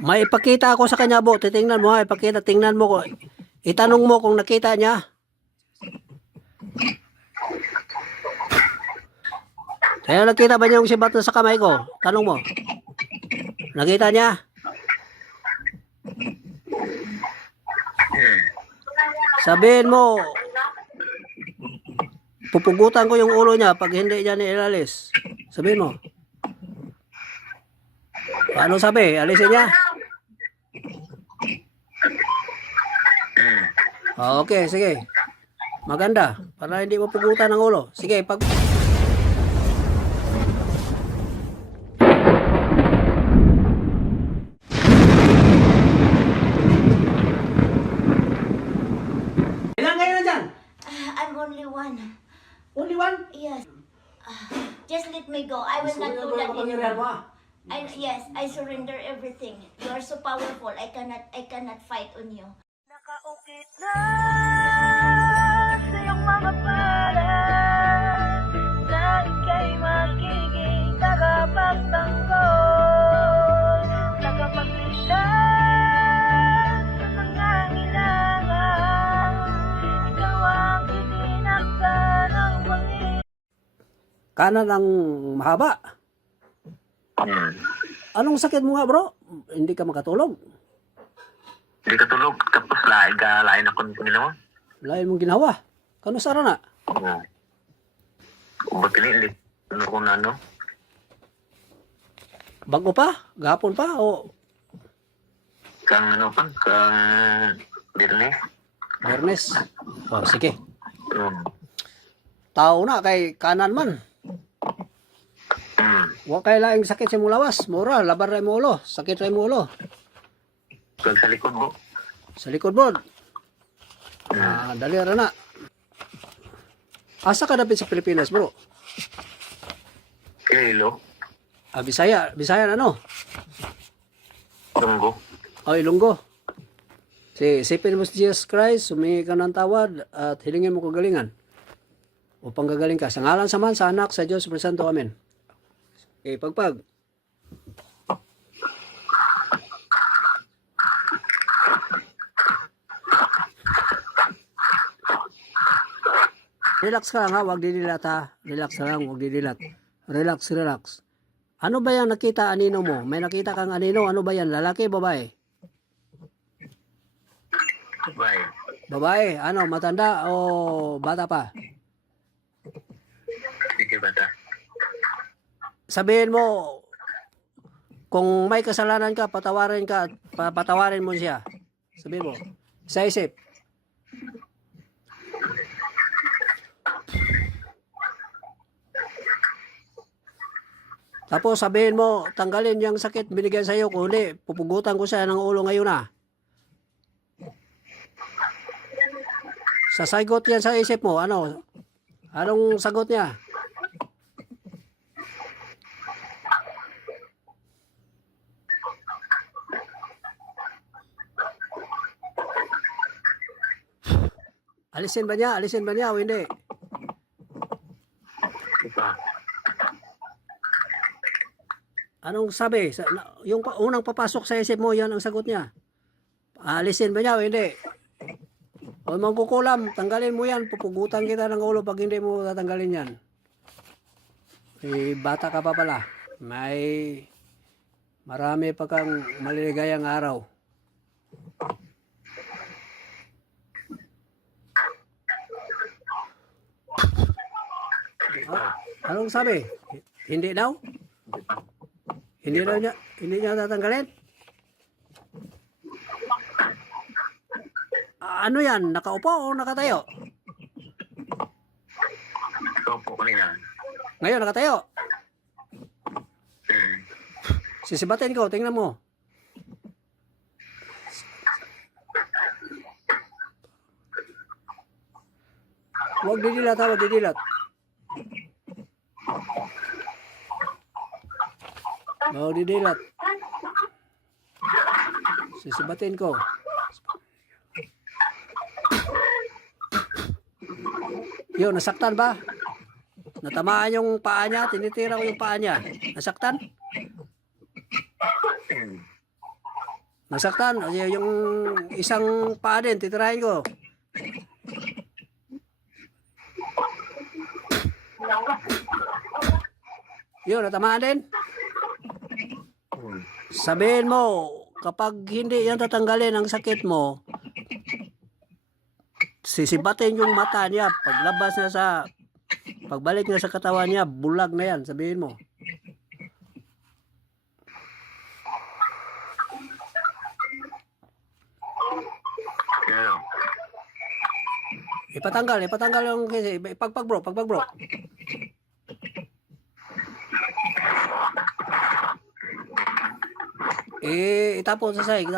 May ipakita ako sa kanya, bo. Titingnan mo ha. Ipakita, tingnan mo ko. Itanong mo kung nakita niya. Kaya nakita ba niya yung sibat na sa kamay ko? Tanong mo. Nakita niya? Sabihin mo, pupugutan ko yung ulo niya pag hindi niya nilalis. Sabihin mo. Paano sabi? Alisin niya? Okay, sige. Maganda. Para hindi mo pugutan ng ulo. Sige, pag... Ilan kayo na dyan? I'm only one. Only one? Yes. Just let me go. I will not do that anymore. Yes, I surrender everything. You are so powerful. I cannot fight on you. Nakaukit na sa iyong mga palad na ika'y magiging tagapagtanggol, tagapagligtas sa mga ilangan. Ikaw ang itinakda ng Panginoon. Kanan ang mahaba. Anong sakit mo nga, bro? Hindi ka makatulog. Hindi ka tulog, tapos lain ako ng Panginoon. Lain mong ginawa. Kano sara na? Oo. Kung ba't hindi ko na ano? Bago pa? Gapon pa? O Kang ano pa? Kang Dirne? Bernes? O, sige. Oo. Tao na kay kanan man. Wa kay laing sakit sa mong lawas. Mura, labar rin mo ulo. Sakit rin mo ulo. Kag sa likod mo. Sa likod mo. Dali ra na. Asa ka dapit sa Pilipinas, bro? Kilo. Bisaya. Bisaya na, no? Tunggo. O, Ilonggo. Isipin mo si Jesus Christ, humingi ka ng tawad at hilingin mo kagalingan. Upang gagaling ka. Sa ngalan sa Man, sa Anak, sa Diyos, Super Santo. Amen. Okay, pagpag. Relax ka lang ha, huwag didilat ha. Relax ka lang, huwag didilat. Relax, relax. Ano ba yung nakita anino mo? May nakita kang anino, ano ba yan? Lalaki, babae? Bye. Babae, ano, matanda o bata pa? Sige bata. Sabihin mo, kung may kasalanan ka, patawarin ka at patawarin mo siya. Sabihin mo, sa isip. Tapos sabihin mo, tanggalin yung sakit binigyan sa'yo. Kung hindi, pupugutan ko siya ng ulo ngayon na. Sa sagot yan sa isip mo, ano? Anong sagot niya? Alisin ba niya? Alisin ba niya o hindi? Ipa. Anong sabi? Yung unang papasok sa isip mo, yan ang sagot niya. Alisin ba niya o hindi? O magkukulam, tanggalin mo yan. Pupugutan kita ng ulo pag hindi mo tatanggalin yan. Bata ka pa pala. Marami pa kang maliligayang araw. Anong sabi? Hindi daw? Hindi niya tatanggalin? Ano yan? Nakaupo o nakatayo? Ikaw po kanina. Ngayon, nakatayo. Hmm. Sisibatin ko, tingnan mo. Huwag didilat ha, huwag didilat. Huwag didilat. Sisibatin ko. Yun, nasaktan ba? Natamaan yung paa niya, tinitira ko yung paa niya. Nasaktan? Nasaktan. Yung isang paa din, titirahin ko. Yun, natamaan din. Sabihin mo, kapag hindi yan tatanggalin ang sakit mo, sisibatin yung mata niya. Paglabas na pagbalik niya sa katawan niya, bulag na yan. Sabihin mo. Ano? Ipatanggal yung kasi. Pagpag bro. Itapon sa sahig.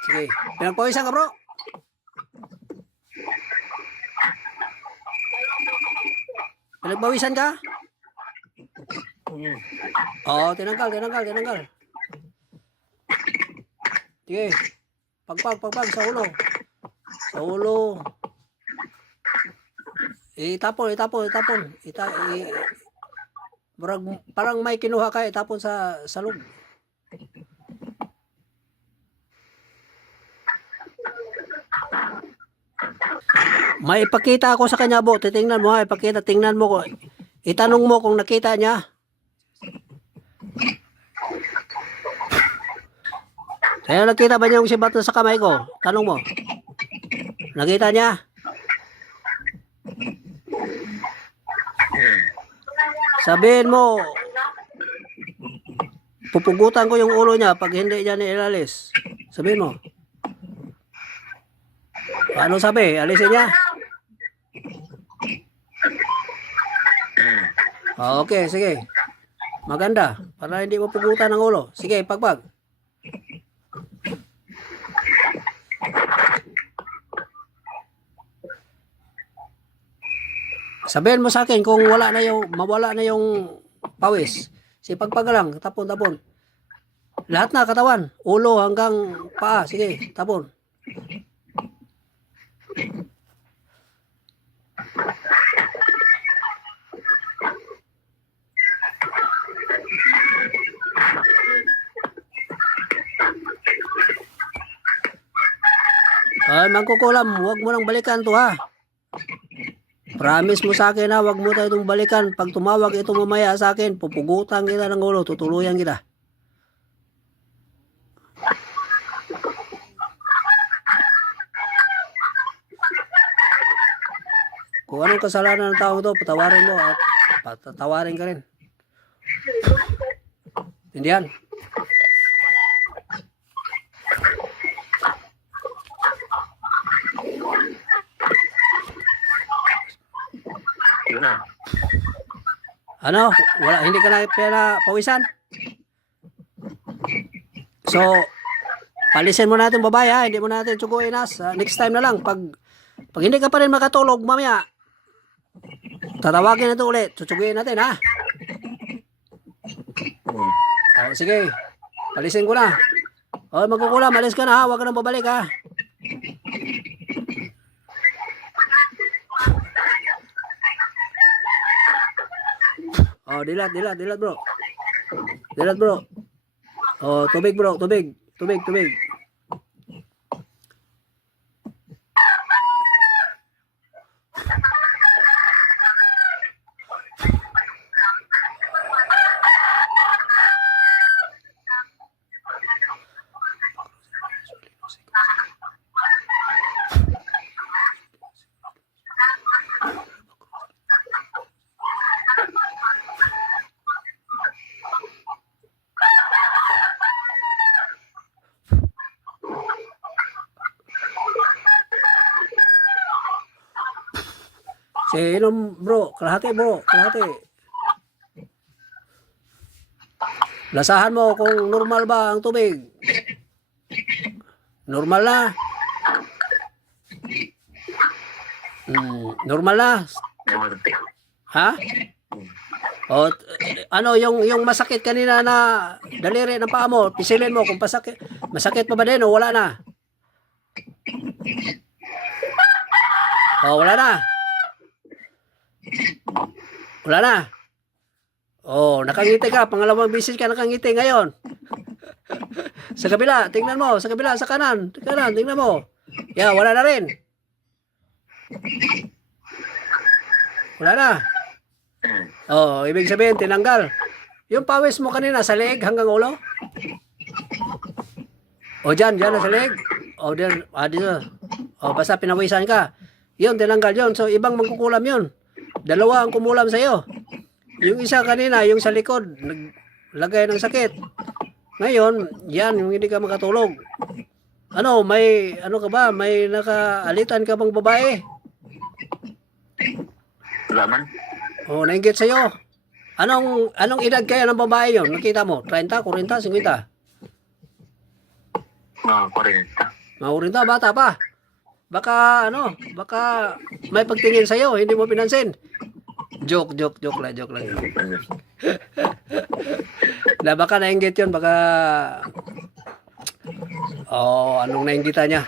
Sige, pinagpawisan ka bro. Pinagpawisan ka? Oo, tinanggal. Sige, pagpag sa ulo. Itapon. Parang may kinuha ka, itapon sa salog. May ipakita ako sa kanya, bo. Titingnan mo ha, tingnan mo ko. Itanong mo kung nakita niya. Kaya nakita ba niya yung sibat na sa kamay ko? Tanong mo. Nakita niya? Sabihin mo, pupugutan ko yung ulo niya pag hindi niya nilalis. Sabihin mo. Ano sabi? Alisin niya? Okay, sige. Maganda. Para hindi mo pugutan ng ulo. Sige, pagpag. Sabihin mo sa akin kung mawala na yung pawis. Sige, pagpag lang. Tapon. Lahat na katawan. Ulo hanggang paa. Sige, tapon. Ay, magkukulam, huwag mo nang balikan to ha. Promise mo sa akin ha, huwag mo tayo itong balikan. Pag tumawag ito mamaya sa akin, pupugutan kita ng ulo, tutuluyan kita. Kung anong kasalanan ng tao ito, patawarin mo at patatawarin ka rin. Indian? Yun na. Ano? Hindi ka na pera pawisan? So, palisin mo natin babae ha, hindi mo natin tsuguin as. Next time na lang, pag hindi ka pa rin makatulog, mamaya, tatawagin natin ulit, tsuguin natin ha. Sige, palisin ko na. Magkukulam, alis ka na ha, huwag ka nang babalik ha. Dilat bro. Dilat bro. Tubig bro, tubig. Inom bro, kalahati. Lasahan mo kung normal ba ang tubig. Normal na. Normal na. Normal te. Ha? O, ano, yung masakit kanina na daliri ng paa mo, pisilin mo kung masakit pa ba din o wala na? O, wala na. Wala na. O, nakangiti ka. Pangalawang bisis ka nakangiti ngayon. Sa kabila, tingnan mo. Sa kabila, sa kanan. Kanan, tingnan mo. Yeah, wala na rin. Wala na. Oh, ibig sabihin, tinanggal. Yung pawis mo kanina sa leeg hanggang ulo? O dyan na sa leeg? O dyan, dito. O basta pinawisan ka. Yun, tinanggal yun. So, ibang mangkukulam yun. Dalawa ang kumulam sa'yo. Yung isa kanina, yung sa likod, naglagay ng sakit. Ngayon, yan, yung hindi ka makatulog. Ano, ano ka ba? May nakaalitan ka bang babae? Wala man. Oh, nainggit sa'yo. Anong edad kaya ng babae yon? Nakita mo? 30, 40, 50? Mga 40. Mga 40, bata pa. Baka may pagtingin sa'yo, hindi mo pinansin. Joke lang. Na baka nainggit yun, baka... anong nainggitan niya?